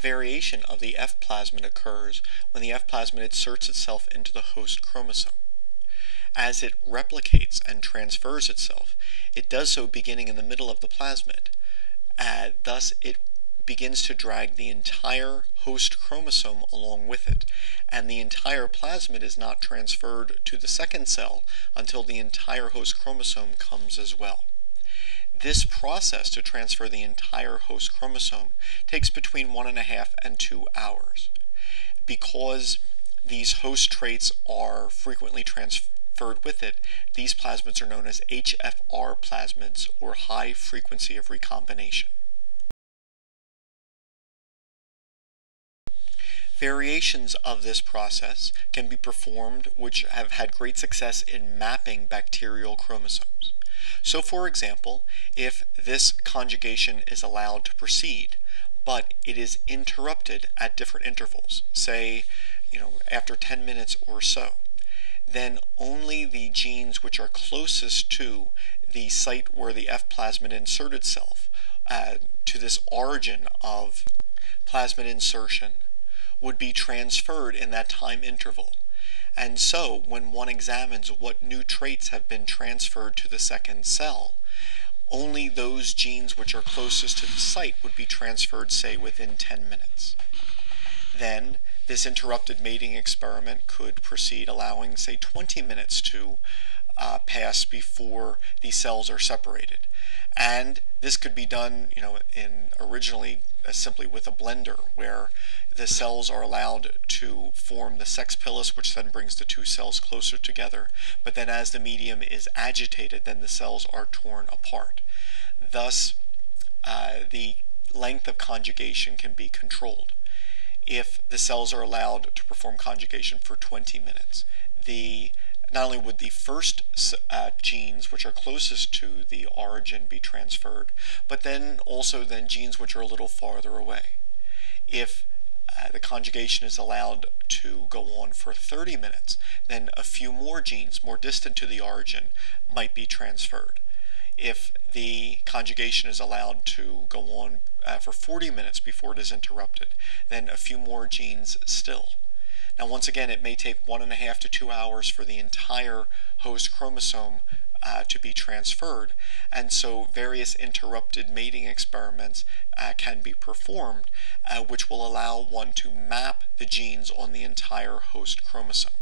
variation of the F plasmid occurs when the F plasmid inserts itself into the host chromosome. As it replicates and transfers itself, it does so beginning in the middle of the plasmid. Thus, it begins to drag the entire host chromosome along with it, and the entire plasmid is not transferred to the second cell until the entire host chromosome comes as well. This process to transfer the entire host chromosome takes between 1.5 and 2 hours. Because these host traits are frequently transferred with it, these plasmids are known as Hfr plasmids, or high frequency of recombination. Variations of this process can be performed which have had great success in mapping bacterial chromosomes. So, for example, if this conjugation is allowed to proceed, but it is interrupted at different intervals, say, after 10 minutes or so, then only the genes which are closest to the site where the F plasmid inserted itself, to this origin of plasmid insertion, would be transferred in that time interval. And so, when one examines what new traits have been transferred to the second cell, only those genes which are closest to the site would be transferred, say, within 10 minutes. Then, this interrupted mating experiment could proceed, allowing, say, 20 minutes to pass before the cells are separated. And this could be done, originally simply with a blender, where the cells are allowed to form the sex pilus, which then brings the two cells closer together. But then as the medium is agitated, then the cells are torn apart. Thus, the length of conjugation can be controlled. If the cells are allowed to perform conjugation for 20 minutes, not only would the first genes which are closest to the origin be transferred, but then also genes which are a little farther away. If the conjugation is allowed to go on for 30 minutes, then a few more genes more distant to the origin might be transferred. If the conjugation is allowed to go on for 40 minutes before it is interrupted, then a few more genes still. Now, once again, it may take 1.5 to 2 hours for the entire host chromosome to be transferred, and so various interrupted mating experiments can be performed, which will allow one to map the genes on the entire host chromosome.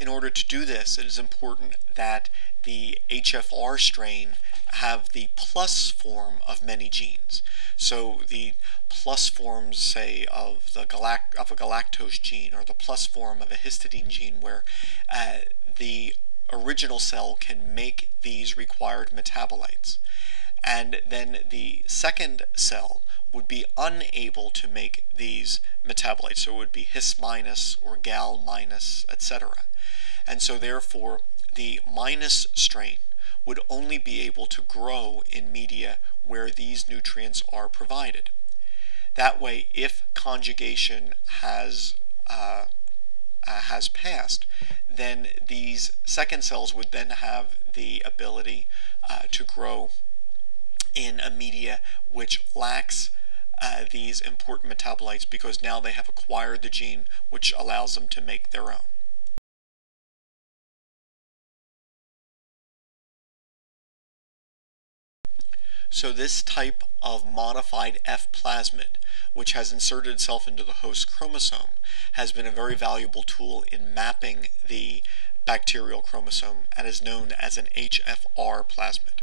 In order to do this, it is important that the Hfr strain have the plus form of many genes. So the plus forms, say, of a galactose gene, or the plus form of a histidine gene, where the original cell can make these required metabolites. And then the second cell would be unable to make these metabolites, so it would be His minus or Gal minus, etc. And so therefore the minus strain would only be able to grow in media where these nutrients are provided. That way, if conjugation has passed, then these second cells would then have the ability to grow in a media which lacks these important metabolites, because now they have acquired the gene which allows them to make their own. So this type of modified F plasmid, which has inserted itself into the host chromosome, has been a very valuable tool in mapping the bacterial chromosome and is known as an Hfr plasmid.